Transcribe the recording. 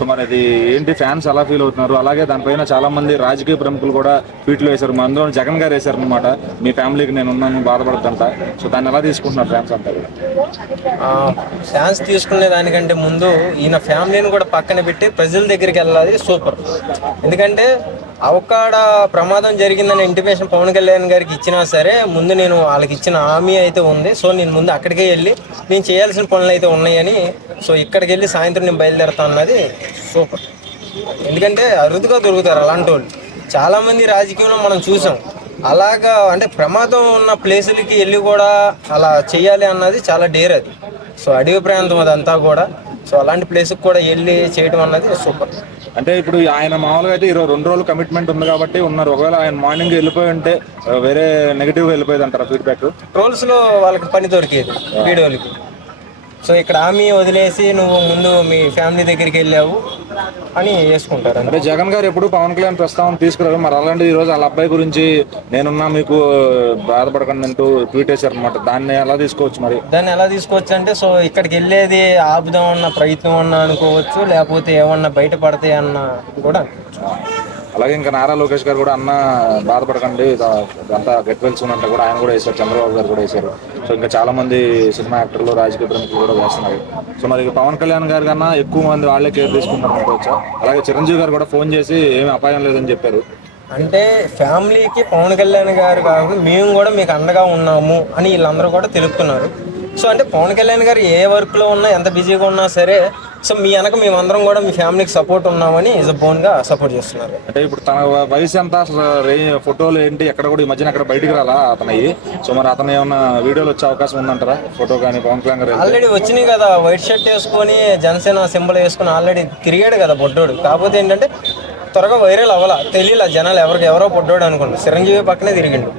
So మరి అది ఏంటి, ఫ్యాన్స్ ఎలా ఫీల్ అవుతున్నారు? అలాగే దానిపైన చాలా మంది రాజకీయ ప్రముఖులు కూడా ట్వీట్లు వేశారు. మా అందులో జగన్ గారు వేశారు అనమాట, మీ ఫ్యామిలీకి నేను ఉన్నాను, బాధపడద్దంట. సో దాన్ని ఎలా తీసుకుంటున్నారు ఫ్యాన్స్ అంతా కూడా? ఛాన్స్ తీసుకునే దానికంటే ముందు ఈయన ఫ్యామిలీని కూడా పక్కన పెట్టి ప్రజల దగ్గరికి వెళ్ళాలి. సూపర్. ఎందుకంటే అవకాడ ప్రమాదం జరిగిందని ఇంటిమేషన్ పవన్ కళ్యాణ్ గారికి ఇచ్చినా సరే, ముందు నేను వాళ్ళకి ఇచ్చిన హామీ అయితే ఉంది. సో నేను ముందు అక్కడికే వెళ్ళి నేను చేయాల్సిన పనులు అయితే ఉన్నాయని, సో ఇక్కడికి వెళ్ళి సాయంత్రం నేను బయలుదేరుతా అన్నది సూపర్. ఎందుకంటే అరుదుగా దొరుకుతారు అలాంటి వాళ్ళు. చాలామంది రాజకీయంలో మనం చూసాం. అలాగా అంటే ప్రమాదం ఉన్న ప్లేసులకి వెళ్ళి కూడా అలా చేయాలి అన్నది చాలా డేర్ అది. సో అడవి ప్రాంతం అదంతా కూడా. సో అలాంటి ప్లేస్కి కూడా వెళ్ళి చేయడం అన్నది సూపర్. అంటే ఇప్పుడు ఆయన మామూలుగా అయితే 2 రోజులు కమిట్మెంట్ ఉంది కాబట్టి ఉన్నారు. ఒకవేళ ఆయన మార్నింగ్ వెళ్ళిపోయి ఉంటే వేరే నెగిటివ్గా వెళ్ళిపోయేది అంటారా ఫీడ్బ్యాక్? ట్రోల్స్లో వాళ్ళకి పని దొరికేది వీడియోలకి. సో ఇక్కడ హామీ వదిలేసి నువ్వు ముందు మీ ఫ్యామిలీ దగ్గరికి వెళ్ళావు అని వేసుకుంటారు. అంటే జగన్ గారు ఎప్పుడు పవన్ కళ్యాణ్ ప్రస్తావన తీసుకురారు. మరి అలాంటి ఈ రోజు వాళ్ళ అబ్బాయి గురించి నేనున్నా, మీకు బాధపడకండి అంటూ ట్వీట్ చేశారు అనమాట. దాన్ని ఎలా తీసుకోవచ్చు మరి? దాన్ని ఎలా తీసుకోవచ్చు అంటే, సో ఇక్కడికి వెళ్ళేది ఆపుదాం అన్న ప్రయత్నం అన్న అనుకోవచ్చు, లేకపోతే ఏమన్నా బయటపడతాయి అన్న కూడా. అలాగే ఇంకా నారా లోకేష్ గారు కూడా, అన్న బాధపడకండి అంతా గెట్ వెల్స్ అంటే కూడా ఆయన కూడా వేశారు. చంద్రబాబు గారు కూడా వేశారు. సో ఇంకా చాలా మంది సినిమా యాక్టర్లు, రాజకీయ ప్రముఖులు కూడా వేస్తున్నారు. సో మరి పవన్ కళ్యాణ్ గారి కన్నా ఎక్కువ మంది వాళ్ళే కేర్ తీసుకుంటారు అనుకోవచ్చా? అలాగే చిరంజీవి గారు కూడా ఫోన్ చేసి ఏమీ అపాయం లేదని చెప్పారు. అంటే ఫ్యామిలీకి పవన్ కళ్యాణ్ గారు కాకుండా మేము కూడా మీకు అండగా ఉన్నాము అని వీళ్ళందరూ కూడా తెలుపుతున్నారు. సో అంటే పవన్ కళ్యాణ్ గారు ఏ వర్క్లో ఉన్నా, ఎంత బిజీగా ఉన్నా సరే, సో మీ వెనక మేమందరం కూడా మీ ఫ్యామిలీకి సపోర్ట్ ఉన్నామని ఈజ్ బోన్గా సపోర్ట్ చేస్తున్నారు. అంటే ఇప్పుడు తన వయసు ఎంత, అసలు ఫోటోలు ఏంటి, ఎక్కడ కూడా ఈ మధ్యన అక్కడ బయటికి రాలా అతనయ్యి? సో మరి అతను ఏమన్నా వీడియోలు వచ్చే అవకాశం ఉందంటారా? ఫోటో కానీ పవన్ కళ్యాణ్ గారు ఆల్రెడీ వచ్చినాయి కదా, వైట్ షర్ట్ వేసుకొని జనసేన సింబల్ వేసుకొని ఆల్రెడీ తిరిగాడు కదా బొడ్డోడు. కాకపోతే ఏంటంటే త్వరగా వైరల్ అవ్వాలా, తెలియలా జనాలు ఎవరో పొడ్డోడు అనుకుంటారు. చిరంజీవి పక్కనే తిరిగిండు.